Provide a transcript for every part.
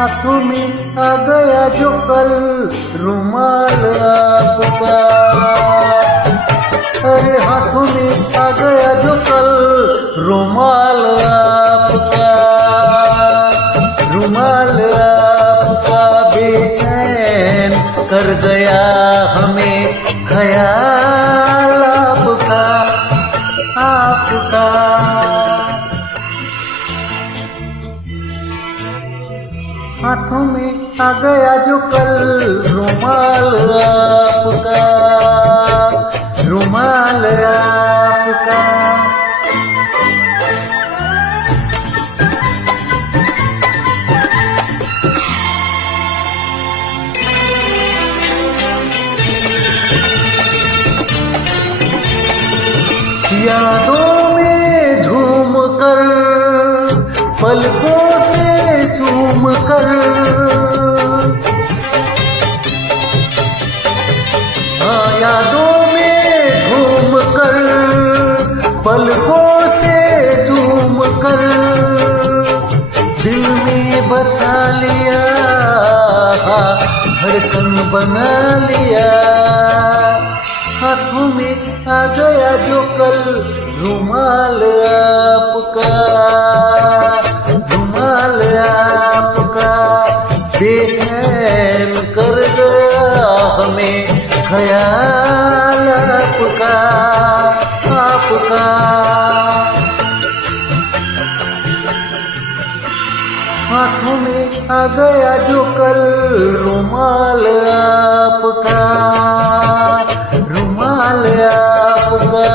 हाथों में आ गया जो कल रुमाल आपका। अरे हाथों में आ गया जो कल रुमाल आपका। रुमाल आपका बेचैन कर गया हमें ख्याल आपका। आपका हाथों में आ गया जो कल रुमाल आपका। रुमाल आपका यादों में झूम कर पलकों से झूम कर। हाँ यादों में झूम कर पलकों से झूम कर दिल में बसा लिया। हाँ धड़कन बना लिया। हाथों में आ गया जो कल रुमाल आपका। रुमाल आपका बेचैन कर गया हमें ख्याल आपका। आपका हाथों में आ गया जो कल रुमाल आपका। रुमाल आपका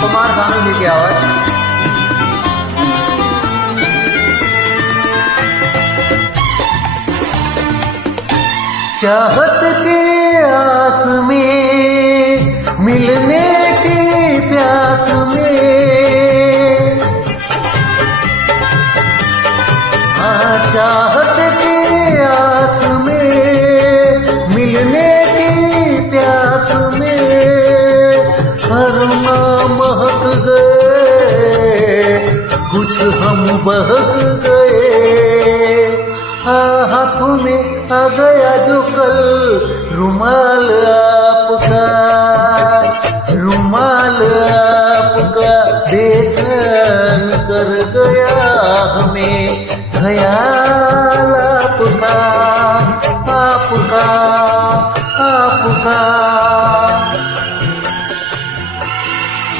कुमार सानू जी की आवाज। चाहत के आस में मिलने की प्यास में। हाँ चाहत के आस में मिलने की प्यास में अरमां महक गए कुछ हम बहक गए। हाथों में आ गया जो कल रुमाल आपका। रुमाल आपका बेचैन कर गया हमें ख्याल आपका। आपका आपका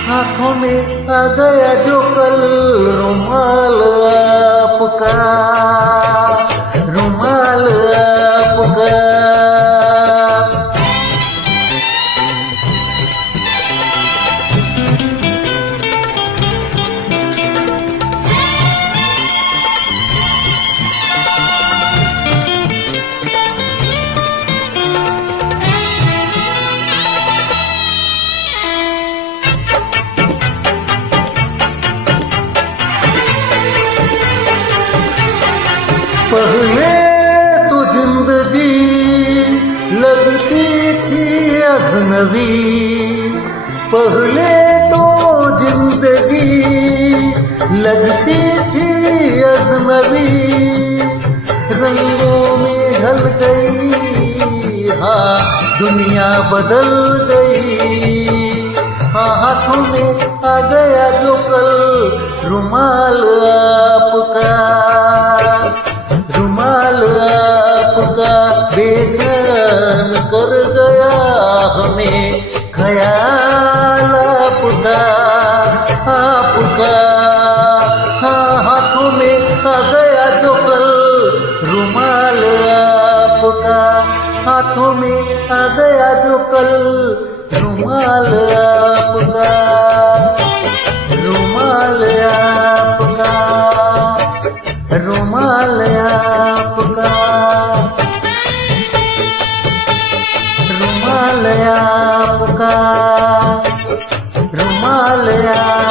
हाथों में आ गया जो कल रुमाल आपका। रुमाल आपका पहले तो जिंदगी लगती थी अजनबी। पहले तो जिंदगी लगती थी अजनबी। रंगों में ढल गई हाँ दुनिया बदल गई। हाँ हाथों में आ गया जो कल रुमाल आपका। रुमाल आपका बेचैन कर गया हमें ख्याल आपका। आपका हाँ हाथों में आ गया जो कल रुमाल आपका। हाथों में आ गया जो कल रुमाल आपका। रुमाल आपका। रुमाल आपका। रुमाल रुमाल आपका रुमाल आपका